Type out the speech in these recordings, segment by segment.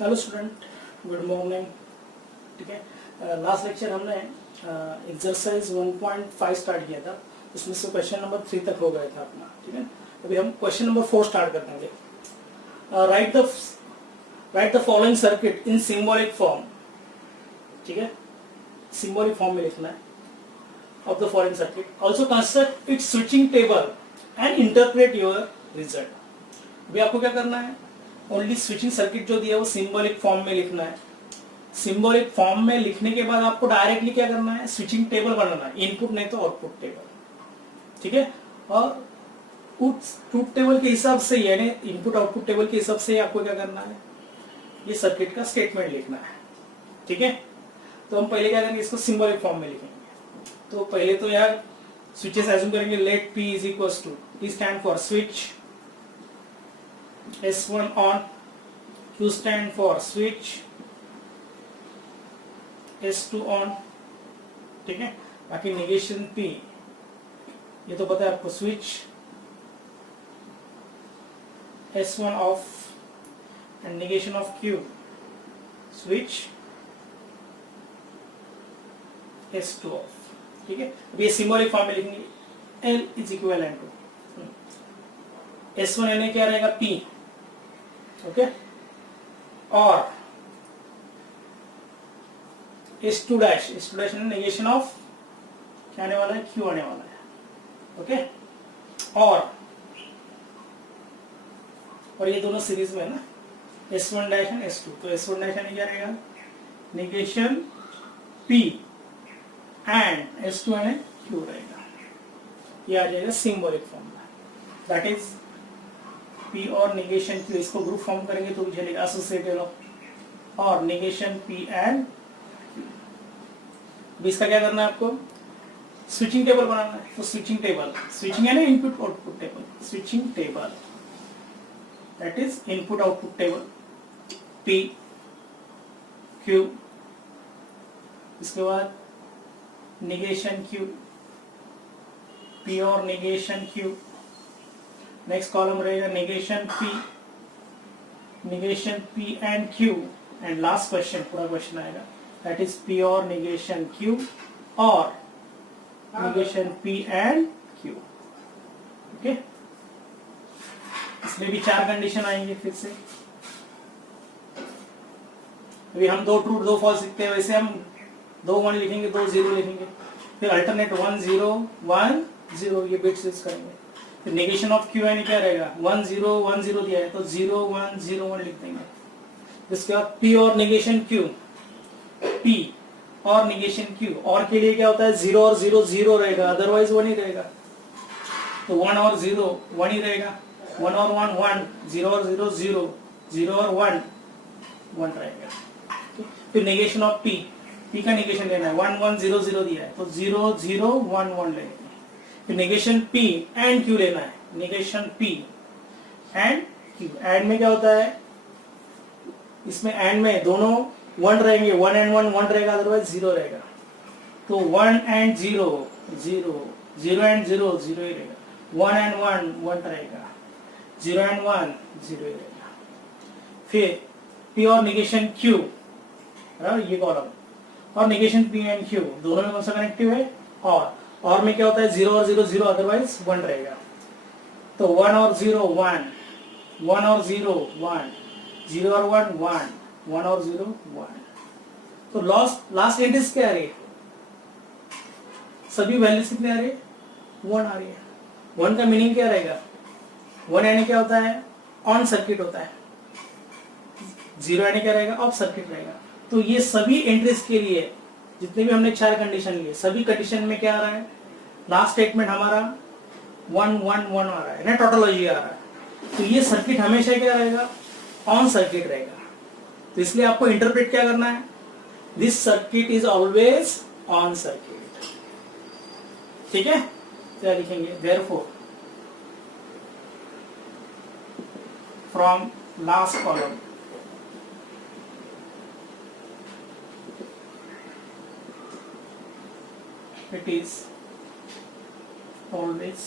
Hello student, good morning. ठीक है, last lecture हमने एक्सरसाइज 1.5 स्टार्ट किया था, उसमें से क्वेश्चन नंबर 3 तक हो गया था अपना। ठीक है, अभी हम क्वेश्चन नंबर 4 स्टार्ट कर देंगे। Right the following circuit in symbolic form. ठीक है, सिंबॉलिक फॉर्म में लिखना है of the following circuit. Also construct it's switching table and interpret your result. अभी आपको क्या करना है, ओनली स्विचिंग सर्किट जो दिया है वो सिंबॉलिक फॉर्म में लिखना है। सिंबॉलिक फॉर्म में लिखने के बाद आपको डायरेक्टली क्या करना है, स्विचिंग टेबल बनाना है, इनपुट नहीं तो आउटपुट टेबल। ठीक है, और ट्रूथ टेबल के हिसाब से यानी इनपुट आउटपुट टेबल के हिसाब से आपको क्या करना है, ये सर्किट का स्टेटमेंट लिखना है। ठीक है, तो हम पहले क्या करेंगे, इसको सिंबॉलिक फॉर्म में लिखेंगे। तो पहले तो यार स्विचेस एज्यूम करेंगे। Let P is equals to, P stand for switch, S1 on, Q stand for switch, S2 on। ठीक है, बाकी नेगेशन P ये तो पता है आपको, switch S1 of and negation of Q switch S2 of. ठीक है, अब ये सिंबॉलिक फॉर्म में लिखेंगे। L is equal to S1 यानी क्या रहेगा, P। ओके, और S2 dash, S2 dash negation of क्या आने वाला है, Q आने वाला है। ओके, और ये दोनों सीरीज में है ना, S1 डैश एंड S2। तो S1 डैश यानी क्या रहेगा, नेगेशन P एंड S2 यानी Q रहेगा। ये आ जाएगा सिंबॉलिक फॉर्म में, दैट इज P और नेगेशन Q। इसको ग्रुप फॉर्म करेंगे तो चलेगा एसोसिएटेड ऑफ और नेगेशन P एंड Q। इसका क्या करना है आपको, स्विचिंग टेबल बनाना है। तो स्विचिंग टेबल, स्विचिंग है ना input output table, switching table that is input output table P Q, इसके बाद नेगेशन Q, P और नेगेशन Q। नेक्स्ट कॉलम रहेगा negation P and Q, and last question पूरा question आएगा दैट इज P और negation Q और negation P and Q। Okay, इसमें भी 4 कंडीशन आएंगे फिर से। अभी हम 2 ट्रू 2 फॉल्स लिखते हैं, वैसे हम 2 1 लिखेंगे, 2 0 लिखेंगे, फिर अल्टरनेट 1 0 1 0 ये बिट्स यूज करेंगे। फिर नेगेशन ऑफ Q यानी क्या रहेगा, 1 0 1 0 दिया है तो 0 1 0 1 लिख देंगे। इसके बाद P और नेगेशन Q, P और नेगेशन Q, और के लिए क्या होता है, 0 और 0 0 रहेगा, अदरवाइज 1 ही रहेगा। तो 1 और 0 1 ही रहेगा, 1 और 1 1, 0 और 0 0, 0 और 1 1 रहेगा। फिर नेगेशन ऑफ P का नेगेशन लेना है, 1 1 0 0 दिया है तो 0 0 1 1 लेंगे। फिर नेगेशन P एंड Q लेना है, negation P and Q। And में क्या होता है, इसमें एंड में दोनों 1 रहेंगे, 1 एंड 1 1 रहेगा, अदरवाइज 0 रहेगा। तो 1 एंड 0 0, 0 एंड 0 0 ही रहेगा, 1 एंड 1 1 रहेगा, 0 एंड 1 0 ही रहेगा। फिर P और नेगेशन Q, ये कॉलम, और नेगेशन P एंड Q दोनों में कौन सा कनेक्टिव है, और में क्या होता है, 0 और 0 0, अदरवाइज 1 रहेगा। तो 1 और 0 1, 1 और 0 1, 0 और 1 1, 1 और 0 1। तो लास्ट एंट्रीज क्या आ रही है, सभी वैल्यूज कितने आ रही है, 1 आ रही है। 1 का मीनिंग क्या रहेगा, 1 यानी क्या होता है, ऑन सर्किट होता है, 0 यानी क्या रहेगा, ऑफ सर्किट रहेगा। तो ये सभी एंट्रीज के लिए जितने भी हमने 4 कंडीशन लिए, सभी कंडीशन में क्या आ रहा है, लास्ट स्टेटमेंट हमारा 1 1 1 आ रहा है ना, टोटोलॉजी आ रहा है। तो ये सर्किट हमेशा क्या रहेगा, ऑन सर्किट रहेगा। तो इसलिए आपको इंटरप्रेट क्या करना है, this circuit is always on circuit. ठीक है, क्या लिखेंगे, therefore from last column it is always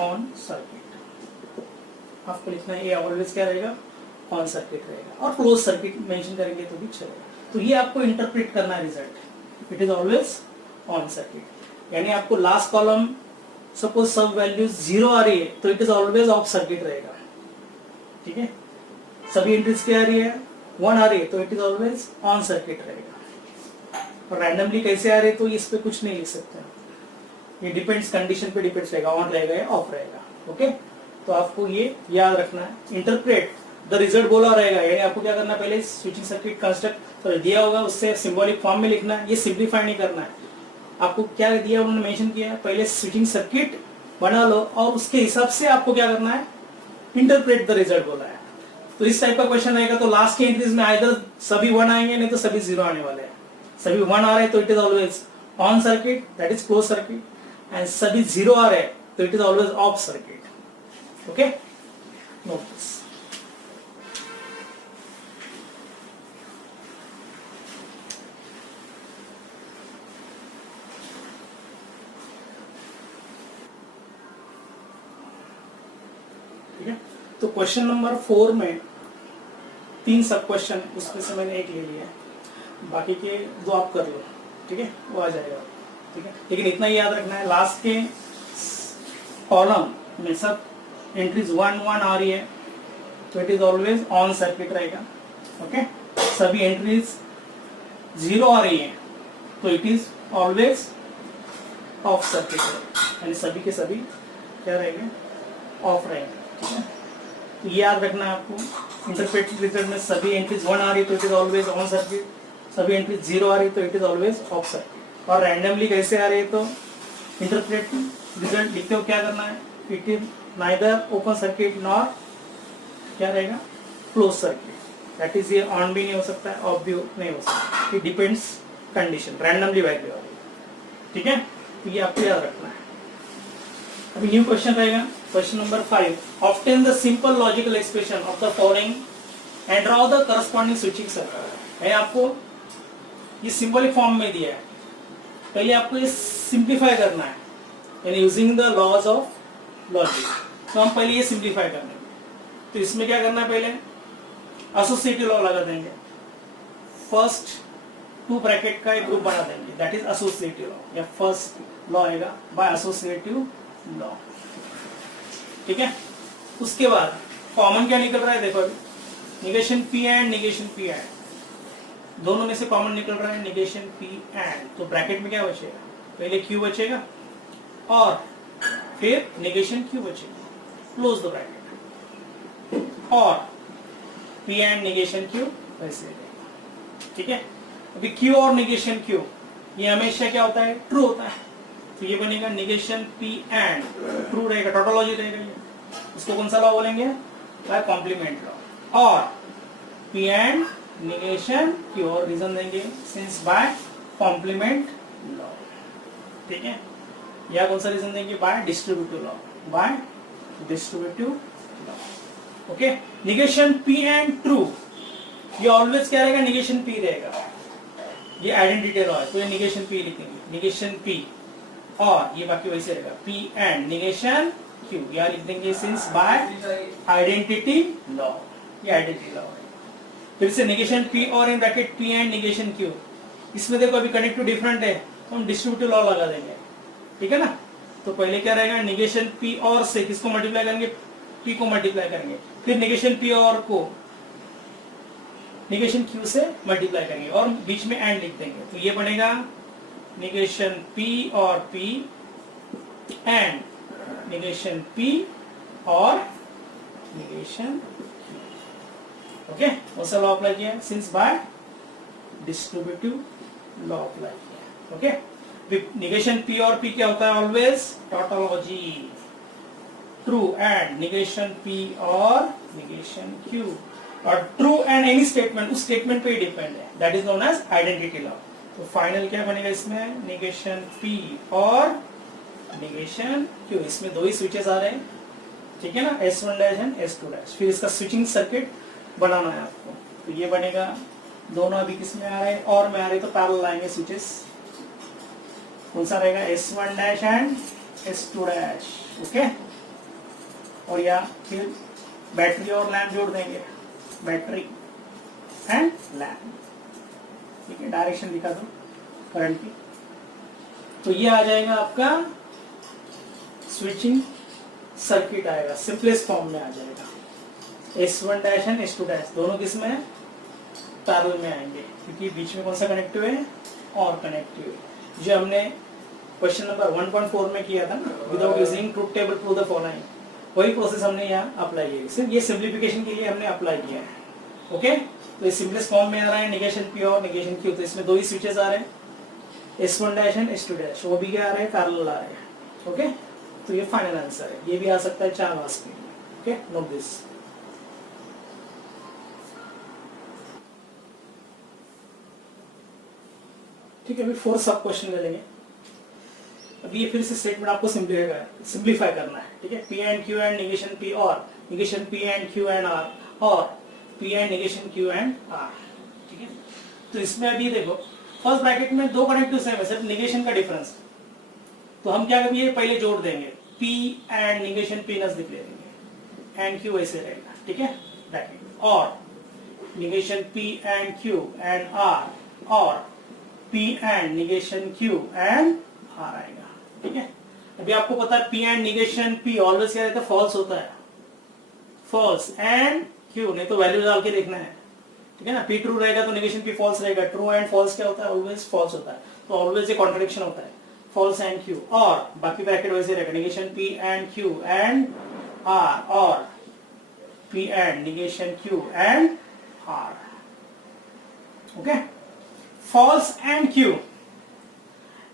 on circuit। आपको लिखना है ये ऑलवेज क्या रहेगा, ऑन सर्किट रहेगा, और क्लोज सर्किट मेंशन करेंगे तो भी चलेगा। तो ये आपको इंटरप्रेट करना है result, it is always on circuit. यानी आपको लास्ट कॉलम सपोज सब वैल्यू 0 आ रही है तो it is always of circuit रहेगा, ठीक है। सभी एंट्रीज क्या आ रही है 1 आ रही है तो it is always on circuit रहेगा। और रैंडमली कैसे आ रहे तो इस पे कुछ नहीं लिख सकते, ये डिपेंड्स, कंडीशन पे डिपेंड्स रहेगा, ऑन रहेगा या ऑफ रहेगा। ओके, तो आपको ये याद रखना है। इंटरप्रेट द रिजल्ट बोला रहेगा, यानी आपको क्या करना है, पहले स्विचिंग सर्किट कंस्ट्रक्ट दिया होगा उससे सिंबॉलिक फॉर्म में लिखना है, ये सिंप्लीफाई नहीं करना है। आपको क्या दिया उन्होंने मेंशन किया है, पहले स्विचिंग सर्किट बना लो और उसके हिसाब से आपको क्या करना है, इंटरप्रेट द रिजल्ट बोला है। तो इस टाइप का क्वेश्चन आएगा तो लास्ट के एंट्रीज में आइदर सभी 1 आएंगे नहीं तो सभी 0 आने वाले हैं। सभी 1 आ रहे हैं तो it is always on circuit, that is close circuit, and सभी 0 आ रहे हैं तो it is always of circuit. Okay, note this. तो क्वेश्चन नंबर 4 में 3 सब क्वेश्चन, उसमें से मैंने एक ले लिया है, बाकी के 2 आप कर लो, ठीक है, वो आ जाएगा, ठीक है। लेकिन इतना ही याद रखना है, लास्ट के कॉलम में सब एंट्रीज 1 1 आ रही है तो it is always on circuit रहेगा। ओके, सभी एंट्रीज 0 आ रही है तो it is always of circuit रहेगा, यानी सभी के सभी क्या रहेंगे, ऑफ रहेंगे, ठीक है। तो ये याद रखना है आपको। इंटरप्रेटेड रिजल्ट में सभी एंट्रीज 1 आ रही है तो it is always on circuit, सभी एंट्रीज 0 आ रही है तो it is always of circuit. और रैंडमली कैसे आ रही है तो इंटरप्रेटेड रिजल्ट लिखते हो क्या करना है, it is neither open circuit nor क्या रहेगा, क्लोज सर्किट। दैट इज ये ऑन भी नहीं हो सकता है, ऑफ भी नहीं हो सकता, it depends condition, randomly value आ रही है, ठीक है। तो ये आपको याद रखना है। अभी न्यू क्वेश्चन रहेगा, question number 5, obtain the simple logical expression of the following and draw the corresponding switching circuit. है आपको ये सिंबॉलिक फॉर्म में दिया है, पहले आपको ये सिंप्लीफाई करना है, यानी using the laws of logic. तो हम पहले ये सिंप्लीफाई कर लेंगे। तो इसमें क्या करना है, पहले एसोसिएटिव लॉ लगा देंगे, फर्स्ट 2 ब्रैकेट का एक ग्रुप बना देंगे, दैट इज एसोसिएटिव लॉ, या फर्स्ट लॉ आएगा बाय एसोसिएटिव लॉ, ठीक है। उसके बाद कॉमन क्या निकल रहा है, देखो अभी negation P and negation P and, दोनों में से कॉमन निकल रहा है निगेशन पी एंड। तो ब्रैकेट में क्या बचेगा, पहले क्यू बचेगा और फिर निगेशन क्यू बचेगा, क्लोज द ब्रैकेट, और पी एंड निगेशन क्यू वैसे रहेगा, ठीक है। अभी क्यू और निगेशन क्यू ये हमेशा क्या होता है, ट्रू होता है, तो ये बनेगा निगेशन पी एंड, ट्रू रहेगा, टोटोलॉजी रहेगा ये। इसको कौन सा लॉ बोलेंगे, बाय कॉम्प्लीमेंट लॉ। और पी एंड निगेशन क्यू, और रीजन देंगे सिंस बाय कॉम्प्लीमेंट लॉ, ठीक है। या कौन सा रीजन देंगे, bye distributive law, bye distributive law. Okay, negation P and true, ये ऑलवेज क्या रहेगा, निगेशन पी रहेगा, ये आइडेंटिटी लॉ है तो ये निगेशन पी लिखेंगे, निगेशन पी, और ये बाकी वैसे रहेगा पी एंड निगेशन क्यू, या लिख देंगे सिंस बाय आइडेंटिटी लॉ, ये आइडेंटिटी लॉ है। फिर से निगेशन पी और in bracket P and negation Q, इसमें देखो अभी कनेक्टिव डिफरेंट है तो हम डिस्ट्रीब्यूटिव लॉ लगा देंगे, ठीक है ना। तो पहले क्या रहेगा, निगेशन पी और से किसको मल्टीप्लाई करेंगे, पी को मल्टीप्लाई करेंगे, फिर निगेशन पी और को निगेशन क्यू से मल्टीप्लाई करेंगे और बीच में एंड लिख देंगे, तो ये बनेगा निगेशन P और P एंड निगेशन P और निगेशन Q। ओके, कौन सा लॉ अप्लाई किया, since by distributive law apply किया। ओके, निगेशन P और P क्या होता है, always tautology, true and negation P और निगेशन Q, और ट्रू एंड एनी स्टेटमेंट उस स्टेटमेंट पे ही डिपेंड है, that is known as identity law. तो फाइनल क्या बनेगा इसमें, निगेशन P और निगेशन Q, इसमें 2 ही स्विचेस आ रहे हैं, ठीक है ना, S1' एंड S2'। फिर इसका स्विचिंग सर्किट बनाना है आपको, तो ये बनेगा, दोनों अभी किस में आ रहे हैं, और में आ रहे, तो पैरेलल आएंगे स्विचेस, कौन सा रहेगा, S1' एंड S2'। ओके, और या फिर बैटरी और लैंप जोड़ देंगे, बैटरी एंड लैम्प। ठीक है, डायरेक्शन दिखा दो करंट की। तो ये आ जाएगा आपका स्विचिंग सर्किट आएगा, सिंपलेस्ट फॉर्म में आ जाएगा। S1 dash and S2 dash दोनों किस में पैरेलल में आएंगे, क्योंकि बीच में कौन सा कनेक्टिव है, और कनेक्टिव है, जो हमने क्वेश्चन नंबर 1.4 में किया था ना, without using truth table prove the following, वही प्रोसेस हमने यहाँ अप्लाई किया। सिर्फ ये सिंप्लीफिकेशन के लिए हमने अप्लाई किया है। ओके, तो ये सिंपलेस्ट फॉर्म में आ रहा है नेगेशन P और नेगेशन Q। तो इसमें दो ही स्विचेस आ रहे हैं, S1 dash and S2 dash, वो भी क्या आ रहे हैं, पैरेलल आ रहे हैं। ओके, तो ये फाइनल आंसर है। ये भी आ सकता है 4 मार्क्स के लिए। Okay, note this. ठीक है, अभी 4 सब क्वेश्चन ले लेंगे। अभी ये फिर से स्टेटमेंट आपको सिंप्लीफाई करना है। ठीक है, P and Q and negation P और negation P and Q and R और P and negation Q and R। ठीक है, तो इसमें अभी देखो फर्स्ट ब्रैकेट में दो कनेक्टिव्स हैं, सिर्फ नेगेशन का डिफरेंस। तो हम क्या करेंगे, पहले जोड़ देंगे P एंड नेगेशन P नजदीक ले लेंगे, एंड Q ऐसे रहेगा। ठीक है, ब्रैकेट और negation P and Q and R और P and negation Q and R आएगा। ठीक है, अभी आपको पता है P and negation P always क्या रहता है, फॉल्स होता है, फॉल्स एंड Q नहीं तो वैल्यू डाल के देखना है। ठीक है ना, P ट्रू रहेगा तो नेगेशन P फॉल्स रहेगा, ट्रू एंड फॉल्स क्या होता है, ऑलवेज फॉल्स होता है, तो ऑलवेज ये कॉन्ट्रडिक्शन होता है, फॉल्स एंड Q। और बाकी ब्रैकेट वैसे रहेगा, negation P and Q and R और P and negation Q and R। Okay, false and Q,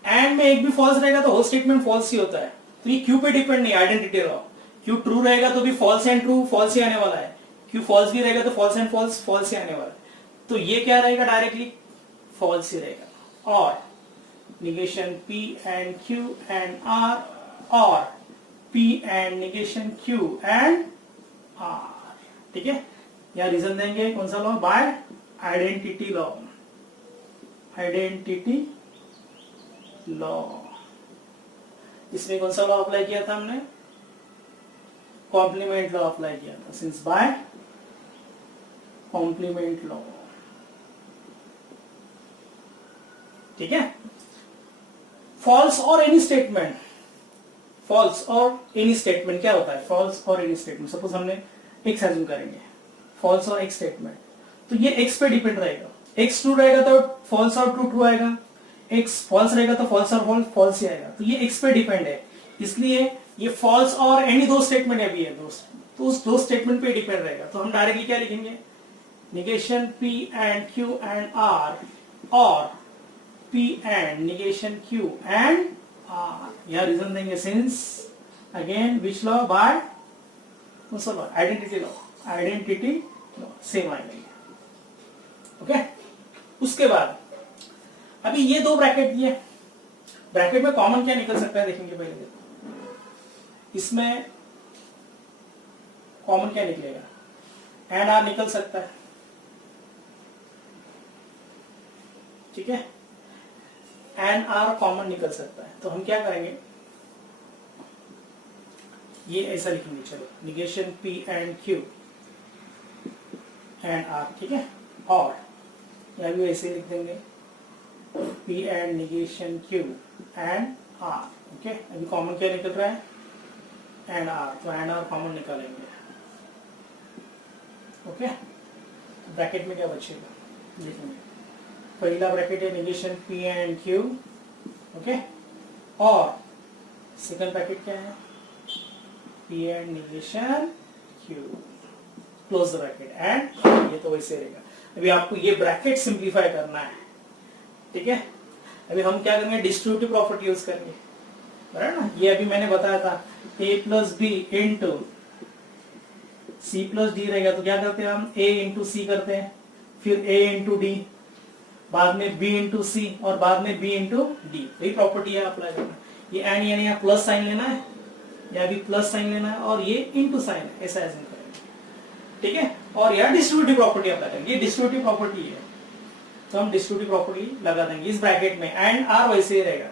and में एक भी फॉल्स रहेगा तो होल स्टेटमेंट फॉल्स ही होता है। तो ये Q पे डिपेंड नहीं, आइडेंटिटी रहो। Q ट्रू रहेगा तो भी फॉल्स एंड ट्रू फॉल्स ही आने वाला है, Q फॉल्स भी रहेगा तो फॉल्स एंड फॉल्स फॉल्स ही आने वाला है। तो ये क्या रहेगा, डायरेक्टली फॉल्स ही रहेगा। और negation P and Q and R और P and negation Q and R। ठीक है, या रीजन देंगे कौन सा law, by identity law, identity law. इसमें कौन सा लॉ अप्लाई किया था हमने, कॉम्प्लीमेंट लॉ अप्लाई किया था, सिंस बाय कॉम्प्लीमेंट लॉ। ठीक है, फॉल्स और एनी स्टेटमेंट, फॉल्स और एनी स्टेटमेंट क्या होता है, फॉल्स और एनी स्टेटमेंट। सपोज हमने एक्स एज्यूम करेंगे, फॉल्स और एक्स स्टेटमेंट, तो ये एक्स पे डिपेंड रहेगा। एक्स ट्रू रहेगा तो फॉल्स और ट्रू ट्रू आएगा, एक्स फॉल्स रहेगा तो फॉल्स और फॉल्स फॉल्स ही आएगा। तो ये एक्स पे डिपेंड है, इसलिए ये फॉल्स और एनी दो स्टेटमेंट है भी है दोस्त, तो उस दो स्टेटमेंट पे डिपेंड रहेगा। तो हम डायरेक्टली क्या लिखेंगे, negation P and Q and R और P and negation Q and R। यह रीजन देंगे since again which law, by law, identity law, identity law same आएगा। ओके, उसके बाद अभी ये दो ब्रैकेट दिए, ब्रैकेट में कॉमन क्या निकल सकता है देखेंगे पहले। देखो इसमें कॉमन क्या निकलेगा, एंड आर निकल सकता है। ठीक है, एंड आर कॉमन निकल सकता है, तो हम क्या करेंगे, ये ऐसा लिखेंगे, चलो negation P and Q and R। ठीक है, और यह भी ऐसे लिख देंगे P and negation Q and R। Okay, अभी कॉमन क्या निकल रहा है, एंड R, तो एंड R कॉमन निकालेंगे। ओके, ब्रैकेट में क्या बचेगा लिखेंगे, पहला ब्रैकेट है negation P and Q। Okay, और सेकंड ब्रैकेट क्या है, P and negation Q, close the bracket and ये तो वैसे रहेगा। अभी आपको ये ब्रैकेट सिंप्लीफाई करना है। ठीक है, अभी हम क्या करेंगे, डिस्ट्रीब्यूटिव प्रॉपर्टी यूज करेंगे, बराबर ना। ये अभी मैंने बताया था a plus B into C plus D रहेगा, तो क्या करते हैं हम, a इंटू सी करते हैं, फिर a इंटू डी, बाद में b इंटू सी और बाद में b इंटू डी। वही प्रॉपर्टी है अप्लाई करना। ये एंड यानी यहाँ प्लस साइन लेना है, या भी प्लस साइन लेना है, और ये इंटू साइन है, ऐसा ऐसा करेंगे। ठीक है, और यहाँ डिस्ट्रीब्यूटिव प्रॉपर्टी अप्लाई करेंगे, ये डिस्ट्रीब्यूटिव प्रॉपर्टी है, तो हम डिस्ट्रीब्यूटिव प्रॉपर्टी लगा देंगे इस ब्रैकेट में, एंड आर वैसे ही रहेगा।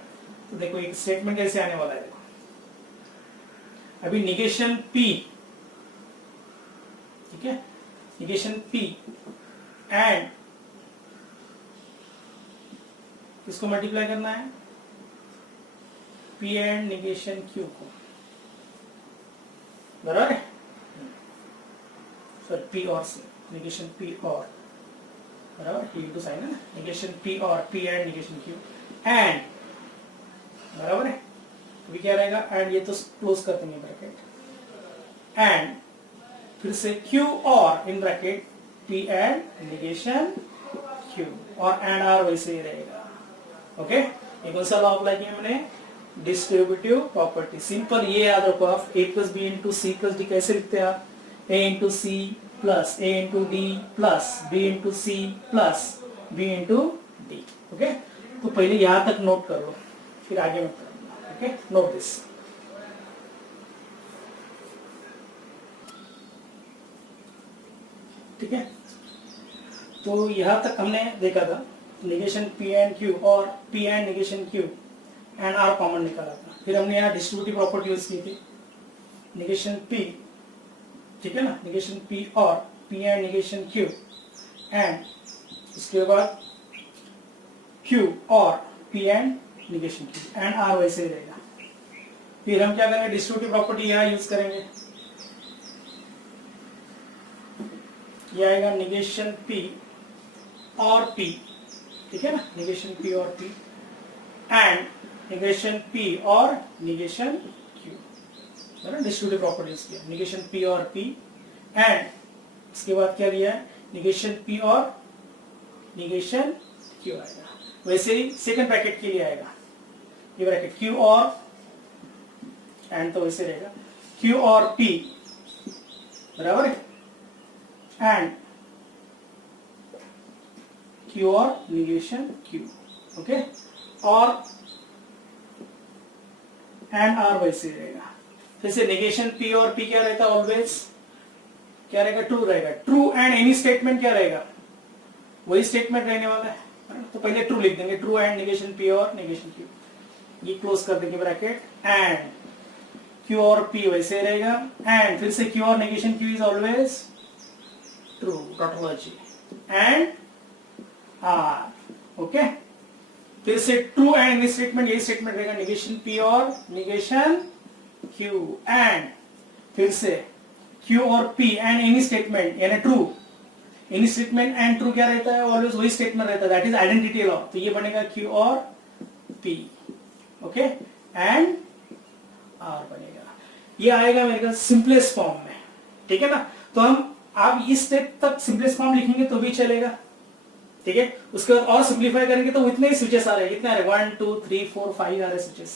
तो देखो एक स्टेटमेंट कैसे आने वाला है, देखो अभी नेगेशन P, ठीक है, निगेशन P एंड किसको मल्टीप्लाई करना है, P एंड निगेशन Q को, बराबर है, सर P और से निगेशन P और, बराबर, P टू साइन है ना, निगेशन P और P and negation Q and, बराबर है, अभी क्या रहेगा, एंड ये तो क्लोज कर देंगे ब्रैकेट, एंड फिर से Q और in bracket P and negation Q और एंड आर वैसे ही रहेगा, ओके। ये कौन सा लॉ अप्लाई किया हमने, डिस्ट्रीब्यूटिव प्रॉपर्टी, सिंपल, ये याद रखो आप, a plus B into C plus D कैसे लिखते हैं आप, a into C plus a into D plus b into C plus b into D, okay. तो पहले यहां तक नोट कर लो, फिर आगे मत करना, ओके, नोट दिस। ठीक है, तो यहां तक हमने देखा था निगेशन P एंड Q और P and negation Q and R common निकाला था, फिर हमने यहाँ डिस्ट्रीब्यूटिव प्रॉपर्टी यूज की थी, निगेशन P, ठीक है ना, निगेशन P और P and negation Q and उसके बाद Q और P and negation Q and R वैसे ही रहेगा। फिर हम क्या करेंगे, डिस्ट्रीब्यूटिव प्रॉपर्टी यहाँ यूज करेंगे, ये आएगा निगेशन P और P, ठीक है ना, निगेशन P और P एंड निगेशन P और निगेशन Q, डिस्ट्रीब्यूटिव प्रॉपर्टीज किया, निगेशन P और P एंड इसके बाद क्या लिया है, निगेशन P और निगेशन Q आएगा। वैसे ही सेकंड ब्रैकेट के लिए आएगा, ये ब्रैकेट Q और एंड तो वैसे रहेगा, Q और P, बराबर है, एंड Q और निगेशन Q, ओके, और एंड R वैसे रहेगा। फिर से निगेशन P और P क्या रहता है, ऑलवेज क्या रहेगा, ट्रू रहेगा, ट्रू एंड एनी स्टेटमेंट क्या रहेगा, वही स्टेटमेंट रहने वाला है, तो पहले ट्रू लिख देंगे, ट्रू एंड निगेशन P और निगेशन Q, ये क्लोज कर देंगे ब्रैकेट, एंड Q और P वैसे रहेगा, एंड फिर से Q और negation Q is always true, tautology, and R, okay. फिर से ट्रू एंड एनी स्टेटमेंट, यही स्टेटमेंट रहेगा, निगेशन P और निगेशन Q एंड फिर से Q और P एंड एनी स्टेटमेंट, यानी true, any statement and true क्या रहता है, ऑलवेज वही स्टेटमेंट रहता है, दैट इज आइडेंटिटी लॉ, तो ये बनेगा Q और P, ओके, एंड R बनेगा, ये आएगा मेरे पास सिंपलेस्ट फॉर्म में, ठीक है ना। तो हम आप इस स्टेप तक सिंपलेस्ट फॉर्म लिखेंगे तो भी चलेगा, ठीक है, उसके बाद और सिंप्लीफाई करेंगे तो इतने ही स्विचेस आ रहे हैं, कितने आ रहे हैं, 1 2 3 4 5 आ रहे स्विचेस,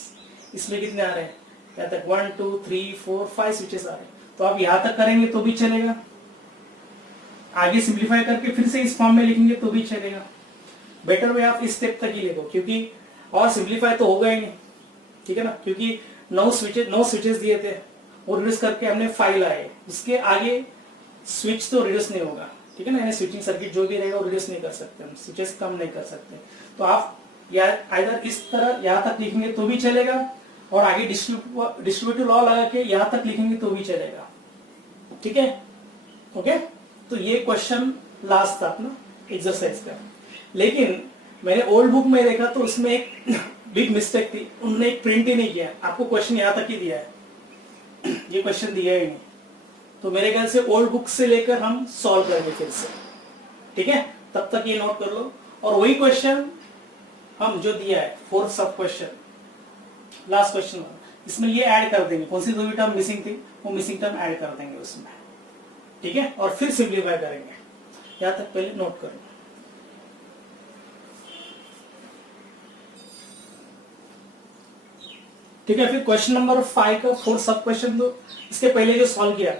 इसमें कितने आ रहे हैं, यहाँ तक 1 2 3 4 5 स्विचेस आ रहे हैं, तो आप यहां तक करेंगे तो भी चलेगा, आगे सिंप्लीफाई करके फिर से इस फॉर्म में लिखेंगे तो भी चलेगा, बेटर वे आप इस स्टेप तक ही लिखो, क्योंकि और सिंप्लीफाई तो होगा ही नहीं, ठीक है ना, क्योंकि 9 स्विचेस दिए थे और रिड्यूस करके हमने 5 लाए, उसके आगे स्विच तो रिड्यूस नहीं होगा, ठीक है ना, स्विचिंग सर्किट जो भी रहेगा वो रिड्यूस नहीं कर सकते, हम स्विचेस कम नहीं कर सकते, तो आप या इधर इस तरह यहां तक लिखेंगे तो भी चलेगा, और आगे डिस्ट्रीब्यूटिव लॉ लगा के यहां तक लिखेंगे तो भी चलेगा, ठीक है, ओके। तो ये क्वेश्चन लास्ट था अपना एक्सरसाइज का, लेकिन मैंने ओल्ड बुक में देखा तो उसमें एक बिग मिस्टेक थी, उन्होंने एक प्रिंट ही नहीं किया, आपको क्वेश्चन यहां तक ही दिया है, ये क्वेश्चन दिया ही नहीं, तो मेरे ख्याल से ओल्ड बुक से लेकर हम सॉल्व करेंगे फिर से, ठीक है, तब तक ये नोट कर लो, और वही क्वेश्चन हम जो दिया है 4th सब क्वेश्चन, लास्ट क्वेश्चन, इसमें ये ऐड कर देंगे, कौन सी दो भी टर्म मिसिंग थी वो मिसिंग टर्म ऐड कर देंगे उसमें, ठीक है, और फिर सिंप्लीफाई करेंगे, यहां तक पहले नोट करो, ठीक है। फिर क्वेश्चन नंबर 5 का 4th सब क्वेश्चन, तो इसके पहले जो सॉल्व किया,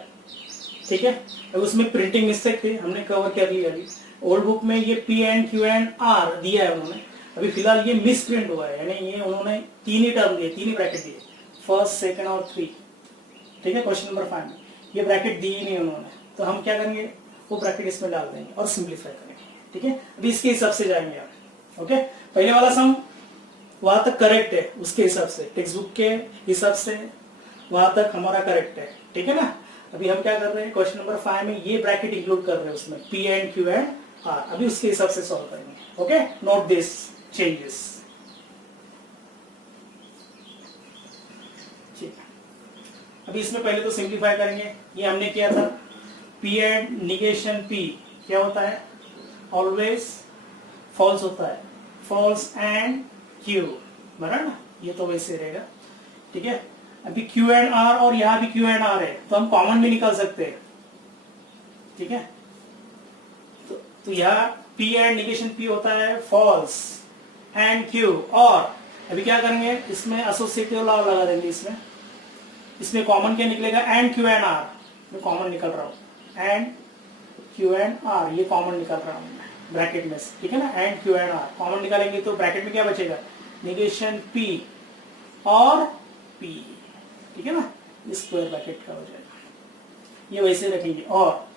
ठीक है, अब उसमें प्रिंटिंग मिस्टेक थी, हमने कवर कर लिया, अभी ओल्ड बुक में ये P and Q and R दिया है उन्होंने, अभी फिलहाल ये मिस प्रिंट हुआ है, यानी ये उन्होंने 3 ही टर्म दिए, 3 ही ब्रैकेट दिए, 1st 2nd और 3, ठीक है, क्वेश्चन नंबर 5 में ये ब्रैकेट दी ही नहीं उन्होंने, तो हम क्या करेंगे, वो ब्रैकेट इसमें डाल देंगे और सिंप्लीफाई करेंगे, ठीक है। अभी इसके हिसाब से जाएंगे आप, ओके, पहले वाला सम वहां तक करेक्ट है, उसके हिसाब से टेक्स्ट बुक के हिसाब से वहां तक हमारा करेक्ट है, ठीक है ना। अभी हम क्या कर रहे हैं क्वेश्चन नंबर 5 में ये ब्रैकेट इंक्लूड कर रहे हैं उसमें P and Q and R। अभी उसके हिसाब से सॉल्व करेंगे। Okay, note this changes. ठीक, अभी इसमें पहले तो सिंप्लीफाई करेंगे। ये हमने किया था P एंड निगेशन P क्या होता है, ऑलवेज फॉल्स होता है, फॉल्स एंड Q, बराबर ना, ये तो वैसे रहेगा। ठीक है, अभी Q एंड R और यहाँ भी Q एंड R है तो हम कॉमन भी निकाल सकते हैं। ठीक है, तो यहाँ P एंड निगेशन P होता है फॉल्स एंड Q, और अभी क्या करेंगे इसमें एसोसिएटिव लॉ लगा देंगे। इसमें कॉमन क्या निकलेगा, एंड Q एंड R, मैं कॉमन निकल रहा हूँ, एंड Q एंड R ये कॉमन निकल रहा हूँ ब्रैकेट में से। ठीक है ना, and Q and R common निकालेंगे तो ब्रैकेट में क्या बचेगा, निगेशन P और P। ठीक है ना, स्क्वायर ब्रैकेट का हो जाएगा, ये वैसे रखेंगे, और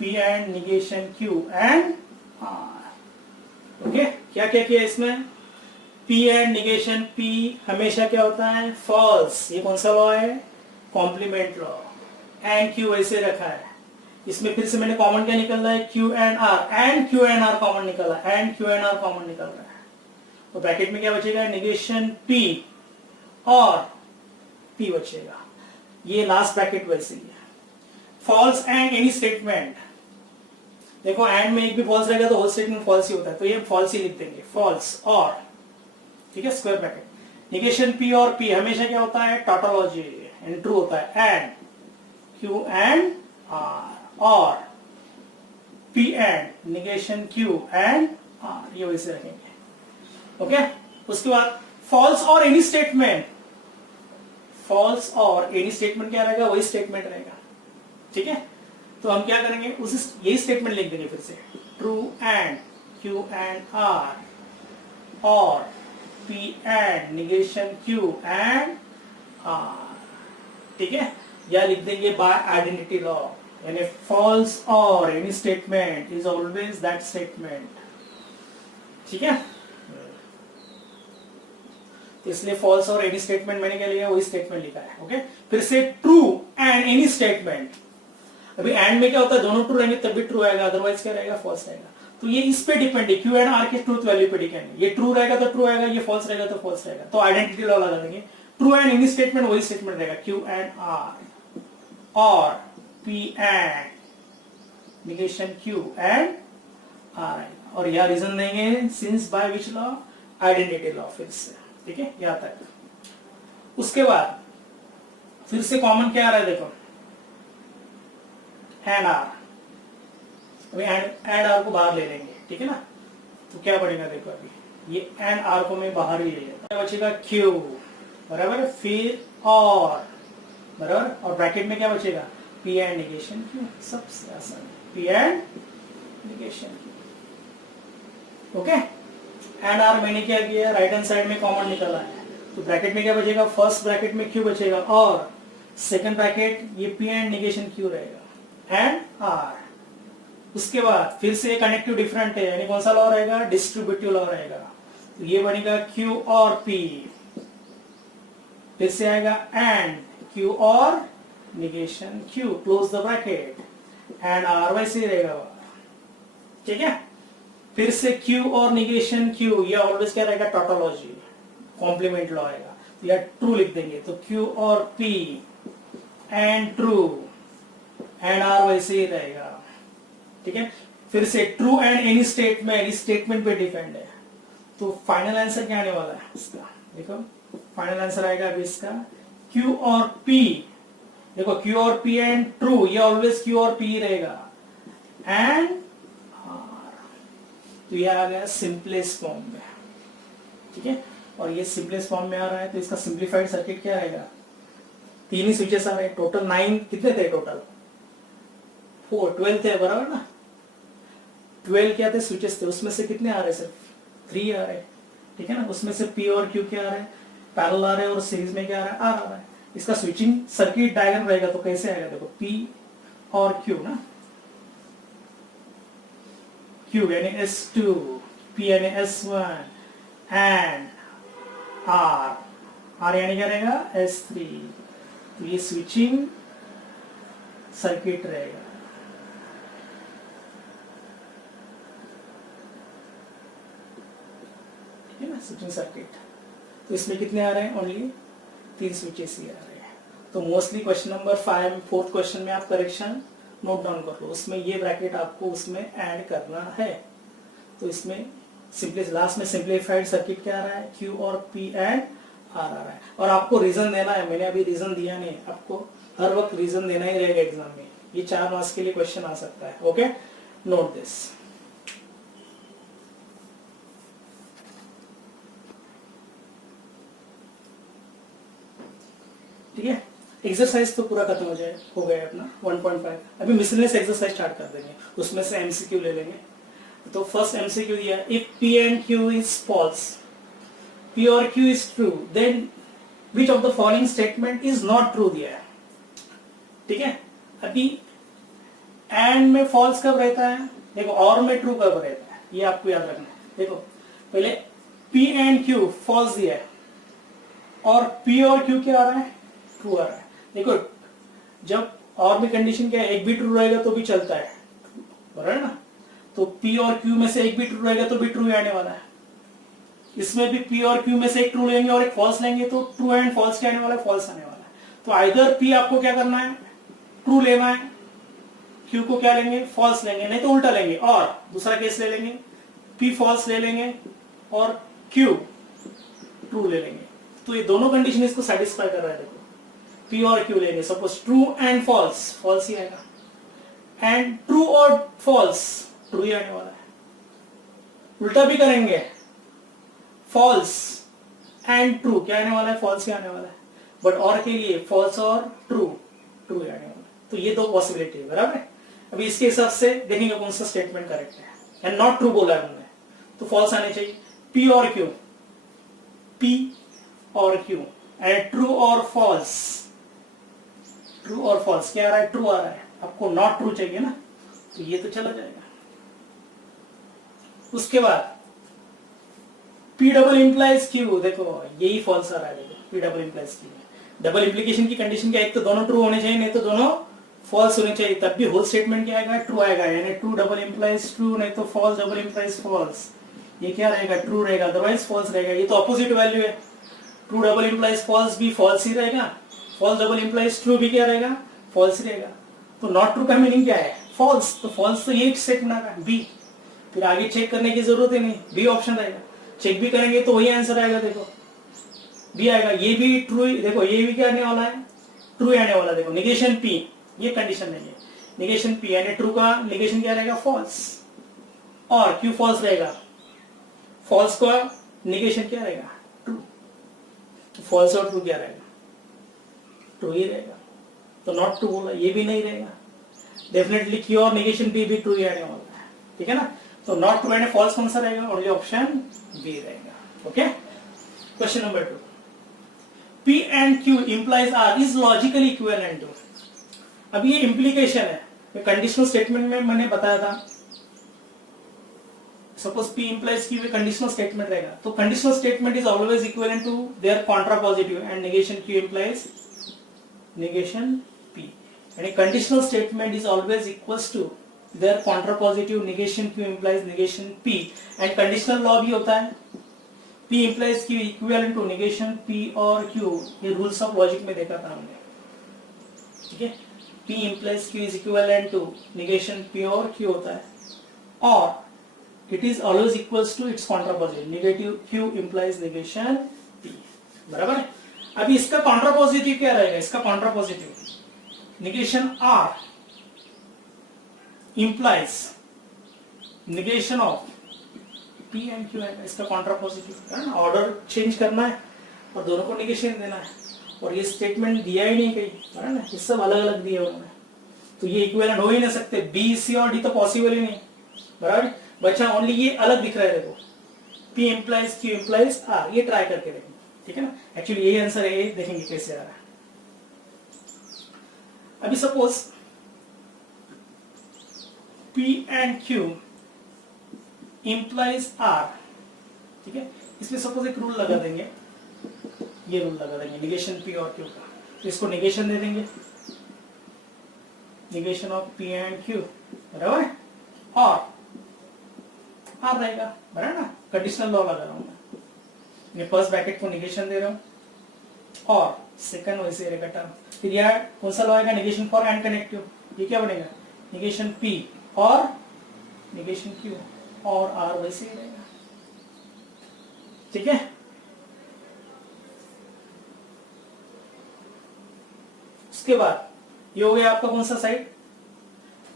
P and negation Q and R। Okay, क्या क्या किया इसमें, P एंड निगेशन P हमेशा क्या होता है, फॉल्स। ये कौन सा लॉ है, कॉम्प्लीमेंट लॉ। एंड Q वैसे रखा है, इसमें फिर से मैंने कॉमन क्या निकल रहा है, Q and R, and Q and R common निकल रहा है, and Q and R common निकल रहा है, तो ब्रैकेट में क्या बचेगा, निगेशन P और P बचेगा। ये लास्ट ब्रैकेट वैसे ही है। फॉल्स एंड एनी स्टेटमेंट, देखो एंड में एक भी फॉल्स रहेगा तो होल स्टेटमेंट फॉल्स ही होता है, तो ये फॉल्स ही लिख देंगे, फॉल्स और, ठीक है, स्क्वायर ब्रैकेट। निगेशन P और P हमेशा क्या होता है, टॉटोलॉजी, एंड ट्रू होता है, एंड Q एंड R और P and negation Q and R, ये वैसे रखेंगे। ओके, उसके बाद फॉल्स और एनी स्टेटमेंट, फॉल्स और एनी स्टेटमेंट क्या रहेगा, वही स्टेटमेंट रहेगा। ठीक है, तो हम क्या करेंगे, उसी यही स्टेटमेंट लिख देंगे फिर से, true and Q and R और P and negation Q and R। ठीक है, या लिख देंगे बाय आइडेंटिटी लॉ, यानी फॉल्स और any statement is always that statement. ठीक है, इसलिए फॉल्स और एनी स्टेटमेंट मैंने क्या लिया, वही स्टेटमेंट लिखा है। ओके, फिर से ट्रू एंड एनी स्टेटमेंट, अभी एंड में क्या होता है, दोनों ट्रू रहेंगे तब भी ट्रू आएगा, अदरवाइज क्या रहेगा, फॉल्स रहेगा। तो ये इस पे डिपेंड है, Q एंड R के ट्रूथ वैल्यू पे डिपेंड है। ये ट्रू रहेगा तो ट्रू आएगा, ये फॉल्स रहेगा तो फॉल्स रहेगा, तो आइडेंटिटी लॉ लगा देंगे, ट्रू एंड एनी स्टेटमेंट वही स्टेटमेंट रहेगा, Q एंड R और P and negation Q and R, और यह रीजन देंगे since by which law, identity law. फिर से ठीक है, यहां तक। उसके बाद फिर से कॉमन क्या आ रहा है, देखो एंड R, अभी एंड R को बाहर ले लेंगे। ठीक है ना, तो क्या बनेगा, देखो अभी ये एंड R को मैं बाहर ही ले लेता, बचेगा Q, बराबर, फिर और, बराबर, और ब्रैकेट में क्या बचेगा, P एंड निगेशन Q, सबसे आसान, P and negation Q। Okay, and R मैंने क्या किया, राइट हैंड साइड में कॉमन निकला है, तो ब्रैकेट में क्या बचेगा, फर्स्ट ब्रैकेट में Q बचेगा, और सेकंड ब्रैकेट ये P एंड निगेशन Q रहेगा, एंड R। उसके बाद फिर से कनेक्टिव डिफरेंट है, यानी कौन सा लॉ रहेगा, डिस्ट्रीब्यूटिव लॉ रहेगा, तो ये बनेगा Q और P, फिर से आएगा एंड Q और negation Q, close the bracket, and R वैसे ही रहेगा। ठीक है, फिर से Q और निगेशन Q, ये ऑलवेज क्या रहेगा, टॉटोलॉजी, कॉम्प्लीमेंट लॉ आएगा, तो या ट्रू लिख देंगे, तो Q और P and true and R वैसे ही रहेगा। ठीक है, फिर से ट्रू एंड एनी स्टेटमेंट, इस स्टेटमेंट पे डिपेंड है, तो फाइनल आंसर क्या आने वाला है इसका, देखो फाइनल आंसर आएगा अभी इसका Q और P, देखो Q और P एंड ट्रू, ये ऑलवेज Q और P रहेगा, एंड R, तो ये आ गया सिंपलेस्ट फॉर्म में। ठीक है, और ये सिंपलेस्ट फॉर्म में आ रहा है, तो इसका सिंप्लीफाइड सर्किट क्या रहेगा, 3 ही स्विचेस आ रहे हैं, टोटल 9 कितने थे, टोटल 12 थे, बराबर ना, 12 क्या थे स्विचेस थे, उसमें से कितने आ रहे, सिर्फ 3 आ रहे। ठीक है ना, उसमें से P और Q क्या आ रहे हैं, पैरेलल आ रहे हैं, और सीरीज में क्या आ रहा है, R आ रहा है। इसका स्विचिंग सर्किट डायग्राम रहेगा तो कैसे आएगा, देखो P और Q ना, Q यानी S2, P यानी S1 एंड R यानी क्या रहेगा, S3, तो ये स्विचिंग सर्किट रहेगा। ठीक है ना, स्विचिंग सर्किट। तो इसमें कितने आ रहे हैं? ओनली 3 स्विचेस ही आ रहे हैं। तो mostly question number 5 4th question में आप करेक्शन नोट डाउन कर लो, उसमें ये ब्रैकेट आपको उसमें ऐड करना है। तो इसमें सिंपली लास्ट में सिंप्लीफाइड सर्किट क्या आ रहा है? Q और P एंड R आ रहा है। और आपको रीजन देना है, मैंने अभी रीजन दिया नहीं, आपको हर वक्त रीजन देना ही रहेगा एग्जाम में। ये 4 मार्क्स के लिए क्वेश्चन आ सकता है। Okay, note this. ठीक है, एक्सरसाइज तो पूरा खत्म हो गया अपना 1.5। अभी मिसलेनियस एक्सरसाइज स्टार्ट कर देंगे, उसमें से एमसीक्यू ले लेंगे। तो फर्स्ट एमसीक्यू दिया, if P and Q is false, P और Q is true, then which of the following statement is not true दिया है। ठीक है, अभी एंड में फॉल्स कब रहता है? देखो, और में ट्रू कब रहता है, ये आपको याद रखना है। देखो पहले P and Q फॉल्स दिया है और P और Q क्या आ रहा है? ट्रू आ रहा है। देखो, जब और में कंडीशन क्या है? एक भी ट्रू रहेगा तो भी चलता है, बराबर है ना। तो P और Q में से एक भी ट्रू रहेगा तो भी ट्रू ही आने वाला है। इसमें भी P और Q में से एक ट्रू लेंगे और एक फॉल्स लेंगे तो ट्रू एंड फॉल्स क्या आने वाला है? फॉल्स आने वाला है। तो आइदर P आपको क्या करना है? ट्रू लेना है, Q को क्या लेंगे? फॉल्स लेंगे, नहीं तो उल्टा लेंगे। और दूसरा केस ले लेंगे, P फॉल्स ले लेंगे और Q ट्रू ले लेंगे। तो ये दोनों कंडीशन इसको सेटिस्फाई कर रहा है। देखो, P और Q लेंगे, suppose true and false, false ही आएगा, एंड ट्रू और फॉल्स, ट्रू ही आने वाला है। उल्टा भी करेंगे, फॉल्स एंड ट्रू, क्या आने वाला है? फॉल्स ही आने वाला है। बट और के लिए फॉल्स और ट्रू, ट्रू ही आने वाला है। तो ये दो पॉसिबिलिटी है, बराबर है। अभी इसके हिसाब से देखेंगे कौन सा स्टेटमेंट करेक्ट है। एंड नॉट ट्रू बोला है उन्होंने, तो फॉल्स आने चाहिए। P और Q, P और Q, एंड ट्रू और फॉल्स, ट्रू और फॉल्स क्या आ रहा है? ट्रू आ रहा है। आपको नॉट ट्रू चाहिए ना, तो ये तो चला जाएगा। उसके बाद P डबल इंप्लाइज Q, देखो यही फॉल्स आ रहा है। देखो P double implies Q, double implication की कंडीशन क्या है? एक तो दोनों ट्रू होने चाहिए, नहीं तो दोनों फॉल्स होने चाहिए, तब भी होल स्टेटमेंट क्या आएगा? ट्रू आएगा। यानी ट्रू डबल इंप्लाइज ट्रू, नहीं तो फॉल्स डबल इंप्लाइज फॉल्स। ये क्या रहेगा? ट्रू रहेगा, अदरवाइज फॉल्स रहेगा। ये तो ऑपोजिट वैल्यू है। ट्रू डबल इंप्लाइज फॉल्स भी फॉल्स ही रहेगा, फॉल्स डबल इंप्लाइज ट्रू भी क्या रहेगा? फॉल्स ही रहेगा। तो नॉट ट्रू का मीनिंग क्या है? फॉल्स। तो फॉल्स तो ये स्टेटमेंट आ रहा है, बी। फिर आगे चेक करने की जरूरत ही नहीं, बी ऑप्शन रहेगा। चेक भी करेंगे तो वही आंसर आएगा। देखो बी आएगा। ये भी ट्रू, देखो ये भी क्या आने वाला है? ट्रू आने वाला। देखो निगेशन पी, ये कंडीशन नहीं है, निगेशन पी यानी ट्रू का निगेशन क्या रहेगा? फॉल्स। और क्यू फॉल्स रहेगा, फॉल्स का निगेशन क्या रहेगा? ट्रू। फॉल्स और ट्रू क्या रहेगा? ट्रू ही रहेगा। तो नॉट ट्रू बोला, ये भी नहीं रहेगा। डेफिनेटली क्यू और निगेशन पी भी ट्रू ही आने वाला है। ठीक है ना। तो नॉट ट्रू एंड फॉल्स कौन सा रहेगा? ओनली ऑप्शन बी रहेगा। Okay, question number 2, P and Q implies R is logically equivalent to। अब ये implication है, कंडीशनल स्टेटमेंट में मैंने बताया था। Suppose P implies Q conditional statement रहेगा, तो conditional statement is always equivalent to their contrapositive and negation Q implies negation P। यानी conditional statement is always equals to their contrapositive, negation Q implies negation P। And conditional law भी होता है P implies Q equivalent to negation P और Q। ये rules of logic में देखा था हमने। ठीक है, P implies Q is equivalent to negation P और Q होता है, और it is always equals to its contrapositive, negative Q implies negation P। बराबर है। अभी इसका कॉन्ट्रापोजिटिव क्या रहेगा? इसका contrapositive negation R implies negation of P and Q है। इसका कॉन्ट्रापोजिटिव है ना, ऑर्डर चेंज करना है और दोनों को निगेशन देना है। और ये स्टेटमेंट दिया ही नहीं कहीं, है ना, ये सब अलग अलग दिए उन्होंने, तो ये इक्विवेलेंट हो ही नहीं सकते। बी, सी और डी तो पॉसिबल ही नहीं, बराबर। बच्चा ओनली ये अलग दिख रहा है। देखो P implies Q implies R, ये ट्राई करके देखेंगे। ठीक है ना, एक्चुअली यही आंसर है, ये देखेंगे कैसे आ रहा है। अभी suppose P and Q implies R। ठीक है, इसमें सपोज एक रूल लगा देंगे, ये रूल लगा देंगे निगेशन P और Q का, तो इसको निगेशन दे देंगे। Negation of P and Q, बराबर है, और आर रहेगा, बराबर ना, कंडीशनल लॉ लगा रहा हूं मैं फर्स्ट ब्रैकेट को निगेशन दे रहा हूं और सेकंड वैसे रहेगा टर्म। फिर यार कौन सा लॉ आएगा, निगेशन फॉर एंड कनेक्टिव, ये क्या बनेगा, निगेशन पी और निगेशन क्यू और आर वैसे ही रहेगा, ठीक है। उसके बाद ये हो गया आपका कौन सा साइड,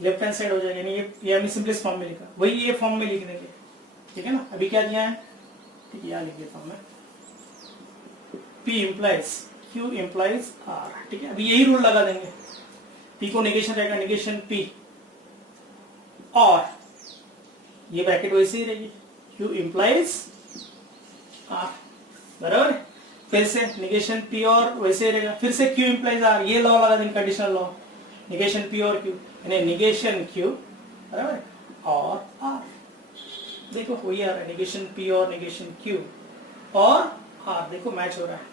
लेफ्ट हैंड साइड हो जाएगा, यानी ये हमने सिंपलेस्ट फॉर्म में लिखा, वही ये फॉर्म में लिख देंगे, ठीक है ना। अभी क्या दिया है, ठीक है, यहां लिख देता हूं मैं, P implies Q implies R, ठीक है। अभी यही रूल लगा देंगे, P को निगेशन रहेगा, निगेशन P और ये ब्रैकेट वैसे ही रहेगी, Q implies R, बराबर। फिर से निगेशन P और वैसे ही रहेगा, फिर से Q implies R, ये लॉ लगा देंगे, कंडीशनल लॉ, निगेशन P और Q यानी निगेशन Q, बराबर, और R, देखो वही आ रहा है, निगेशन P और निगेशन Q और R, देखो मैच हो रहा है,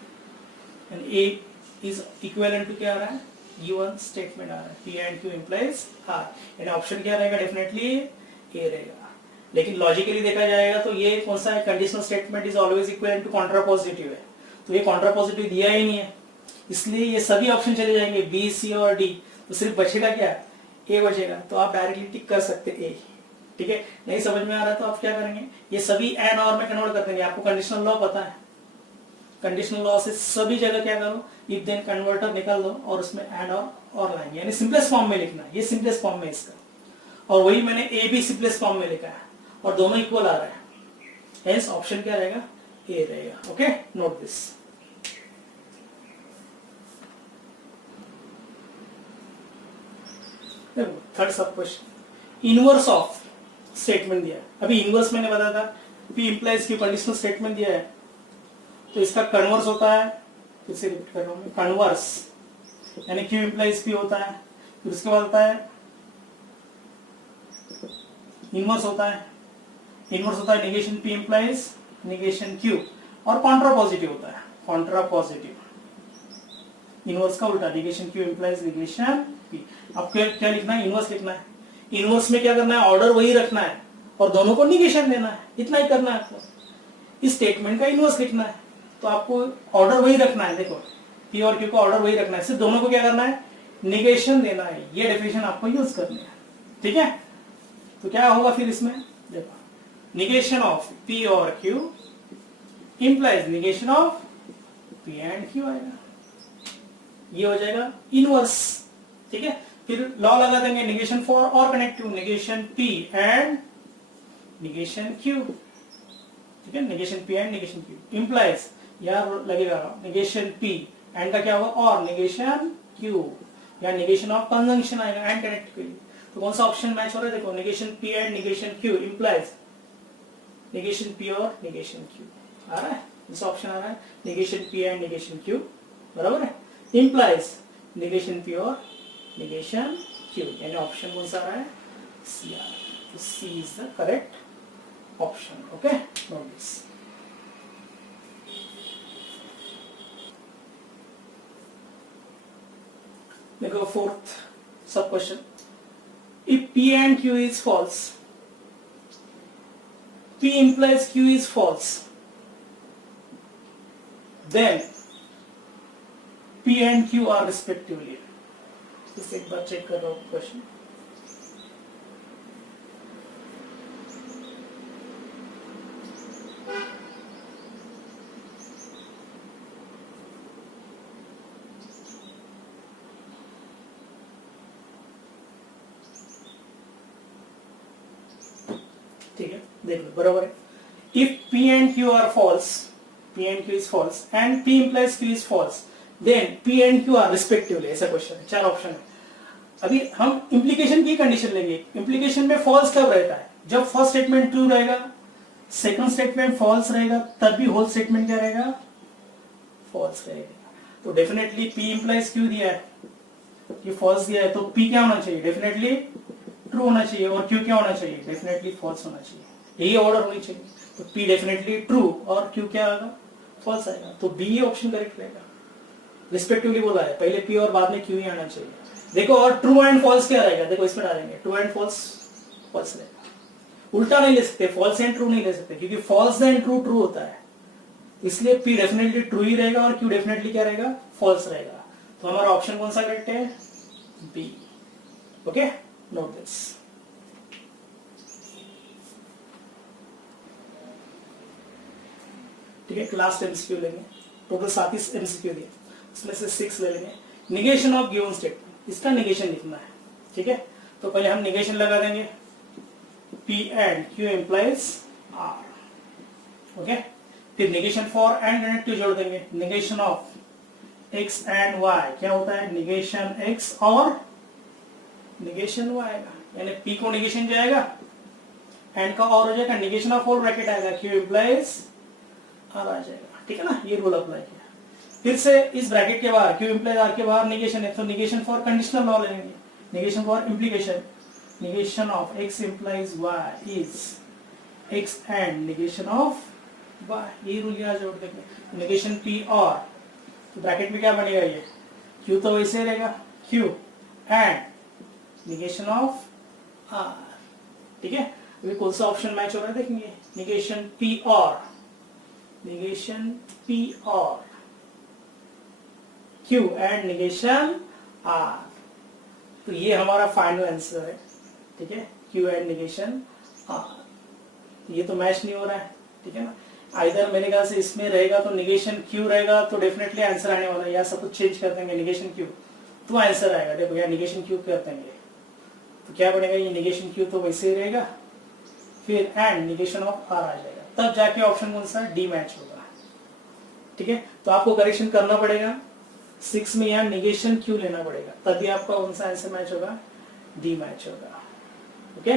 and A is equivalent to क्या आ रहा है, गिवन स्टेटमेंट आ रहा है, P and Q implies R, यानी ऑप्शन क्या रहेगा, डेफिनेटली A रहेगा। लेकिन लॉजिकली देखा जाएगा तो ये कौन सा है, conditional statement is always equivalent to contrapositive है, तो ये कॉन्ट्रापोजिटिव दिया ही नहीं है, इसलिए ये सभी ऑप्शन चले जाएंगे B, C और D, तो सिर्फ बचेगा क्या, A बचेगा, तो आप डायरेक्टली टिक कर सकते A, ठीक है। नहीं समझ में आ रहा है तो आप क्या करेंगे, ये सभी एंड और में कन्वर्ट कर देंगे, आपको कंडीशनल लॉ पता है, कंडीशनल लॉ से सभी जगह क्या करो, इफ देन कन्वर्टर निकाल दो और उसमें एंड और लाएंगे, यानी सिंपलेस्ट फॉर्म में लिखना है, ये सिंपलेस्ट फॉर्म में इसका, और वही मैंने ए भी सिंपलेस्ट फॉर्म में लिखा है और दोनों इक्वल आ रहा है, हेंस ऑप्शन क्या रहेगा, ए रहेगा, ओके, नोट दिस। थर्ड सब क्वेश्चन, इनवर्स ऑफ स्टेटमेंट दिया है, अभी इनवर्स मैंने बताया था, P implies Q conditional statement दिया है, तो इसका कन्वर्स होता है, फिर से रिपीट कर रहा हूं मैं, कन्वर्स यानी Q implies P होता है, फिर उसके बाद होता है इनवर्स होता है, इनवर्स होता है negation P implies negation Q और कॉन्ट्रापोजिटिव होता है, कॉन्ट्रापोजिटिव, इनवर्स का उल्टा, negation Q implies negation P। अब क्या लिखना है, इनवर्स लिखना है, इनवर्स में क्या करना है, ऑर्डर वही रखना है और दोनों को निगेशन देना है, इतना ही करना है आपको, इस स्टेटमेंट का इनवर्स लिखना है, तो आपको ऑर्डर वही रखना है, देखो P और Q का ऑर्डर वही रखना है, सिर्फ दोनों को क्या करना है, निगेशन देना है, ये डेफिनेशन आपको यूज करनी है, ठीक है। तो क्या होगा फिर इसमें, देखो निगेशन ऑफ P और Q implies negation of P and Q आएगा, ये हो जाएगा इनवर्स, ठीक है। फिर लॉ लगा देंगे, निगेशन फॉर और connective, negation P and negation Q, ठीक है, negation P and negation Q implies, यार लगेगा निगेशन P एंड का क्या होगा, और निगेशन Q या निगेशन ऑफ कंजंक्शन आएगा एंड कनेक्ट के लिए, तो कौन सा ऑप्शन मैच हो रहा है, देखो negation P and negation Q implies negation P और निगेशन Q आ रहा है, इस ऑप्शन आ रहा है, negation P and negation Q, बराबर है, इंप्लाइज निगेशन P और निगेशन Q, यानी ऑप्शन कौन सा आ रहा है, C आ रहा है, तो C is the correct option, okay, note this. देखो फोर्थ सब question, if P and Q is false, P implies Q is false, then P and Q are respectively, इसे एक बार चेक कर रहा हूं क्वेश्चन, ठीक है, देख लो बराबर है, if P and Q are false, P and Q is false and P implies Q is false, then P and Q are respectively, ऐसा क्वेश्चन है, चार ऑप्शन है। अभी हम इंप्लीकेशन की कंडीशन लेंगे, इंप्लीकेशन में फॉल्स कब रहता है, जब फर्स्ट स्टेटमेंट ट्रू रहेगा, सेकंड स्टेटमेंट फॉल्स रहेगा, तब भी होल स्टेटमेंट क्या रहेगा, फॉल्स रहेगा, तो डेफिनेटली P implies Q दिया है, ये फॉल्स दिया है, तो P क्या होना चाहिए, डेफिनेटली ट्रू होना चाहिए, और Q क्या होना चाहिए, डेफिनेटली फॉल्स होना चाहिए, यही ऑर्डर होनी चाहिए, तो P डेफिनेटली ट्रू और Q क्या आएगा, फॉल्स आएगा, तो B ऑप्शन करेक्ट रहेगा, रिस्पेक्टिवली बोला है, पहले P और बाद में Q ही आना चाहिए, देखो और ट्रू एंड फॉल्स क्या रहेगा, देखो इसमें डालेंगे ट्रू एंड फॉल्स, फॉल्स रहेगा। उल्टा नहीं ले सकते, फॉल्स एंड ट्रू नहीं ले सकते, क्योंकि फॉल्स एंड ट्रू ट्रू होता है, इसलिए पी डेफिनेटली ट्रू ही रहेगा और क्यू डेफिनेटली क्या रहेगा, फॉल्स रहेगा। तो हमारा ऑप्शन कौन सा करेक्ट है, बी। Okay, note this. ठीक है, लास्ट एमसीक्यू लेंगे, टोटल 37 एमसीक्यू दिए, उसमें से 6 ले लेंगे। निगेशन ऑफ गिवन स्टेटमेंट, इसका निगेशन लिखना है। ठीक है, तो पहले हम निगेशन लगा देंगे, P and Q implies R। Okay, फिर निगेशन फॉर एंड कनेक्टिव जोड़ देंगे, negation of X and Y क्या होता है, निगेशन X और निगेशन Y का, यानी P को निगेशन जाएगा, एंड का और हो जाएगा, निगेशन ऑफ होल ब्रैकेट आएगा, Q implies R आ जाएगा। ठीक है ना, ये रूल अप्लाई किया। फिर से इस ब्रैकेट के बाहर Q implies R के बाहर निगेशन है, तो निगेशन फॉर कंडीशनल लॉ लेंगे, negation for implication, negation of X implies Y is X and negation of Y, ये रूल यहाँ जोड़ देंगे, negation P और तो ब्रैकेट में क्या बनेगा, ये Q तो वैसे रहेगा, Q and negation of R। ठीक है, अभी कौन सा ऑप्शन मैच हो रहा है देखेंगे, negation P और negation P और Q and negation R, तो ये हमारा फाइनल आंसर है। ठीक है, Q एंड निगेशन R, ये तो मैच नहीं हो रहा है। ठीक है ना, आइदर मेरे ख्याल से इसमें रहेगा तो निगेशन Q रहेगा तो डेफिनेटली आंसर आने वाला है, या सब कुछ चेंज कर देंगे निगेशन Q तो आंसर आएगा। देखो यार निगेशन Q कर देंगे तो क्या बनेगा, ये निगेशन Q तो वैसे ही रहेगा, फिर एंड निगेशन ऑफ R आ जाएगा, तब जाके ऑप्शन कौन सा डी मैच होगा। ठीक है, तो आपको करेक्शन करना पड़ेगा, 6 में यहाँ निगेशन Q लेना पड़ेगा, तभी आपका कौन सा आंसर मैच होगा, डी मैच होगा। ओके,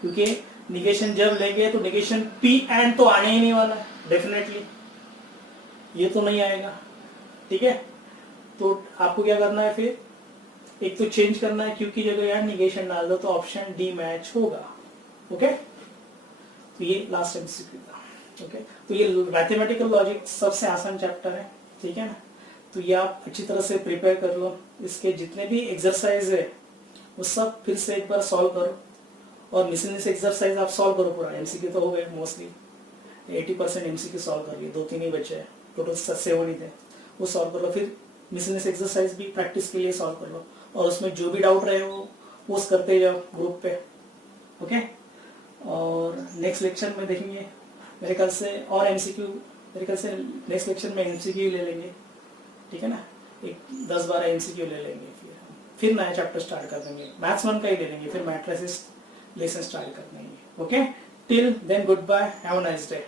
क्योंकि निगेशन जब लेंगे तो निगेशन P एंड तो आने ही नहीं वाला डेफिनेटली, ये तो नहीं आएगा। ठीक है, तो आपको क्या करना है, फिर एक तो चेंज करना है, Q की जगह यार निगेशन डाल दो तो ऑप्शन डी मैच होगा। ओके, तो ये लास्ट एमसीक्यू था। ओके, तो ये मैथमेटिकल लॉजिक सबसे आसान चैप्टर है। ठीक है ना, तो ये आप अच्छी तरह से प्रिपेयर कर लो, इसके जितने भी एक्सरसाइज है वो सब फिर से एक बार सॉल्व करो, और मिसलेनियस एक्सरसाइज आप सॉल्व करो पूरा। एमसीक्यू तो हो गए मोस्टली 80% एमसीक्यू सॉल्व कर लिए, 2-3 ही बचे हैं, टोटल 7 ही थे, वो सॉल्व कर लो। फिर मिसलेनियस एक्सरसाइज भी प्रैक्टिस के लिए सॉल्व कर लो, और उसमें जो भी डाउट रहे वो पोस्ट करते जाओ ग्रुप पे। ओके, और नेक्स्ट लेक्चर में देखेंगे मेरे ख्याल से, और एमसीक्यू मेरे ख्याल से नेक्स्ट लेक्चर में एमसीक्यू ले लेंगे। ठीक है ना, एक 10-12 एमसीक्यू ले लेंगे, फिर नया चैप्टर स्टार्ट कर देंगे, मैथ्स 1 का ही ले लेंगे, फिर मैट्रिसेस लेसन स्टार्ट कर देंगे। Okay, till then goodbye, have a nice day.